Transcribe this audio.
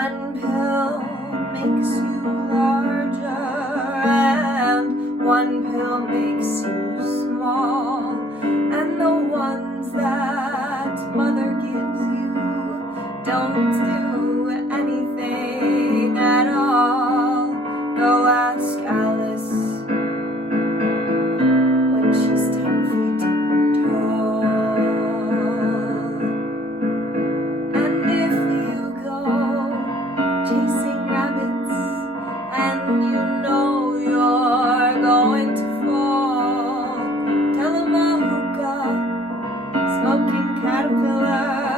One pill makes you larger, and one pill makes you small, and the ones that mother gives you don't do anything at all. Go ask Alice when she's 10 feet tall. And if you go chasing rabbits and you know you're going to fall, tell 'em a hookah, smoking caterpillar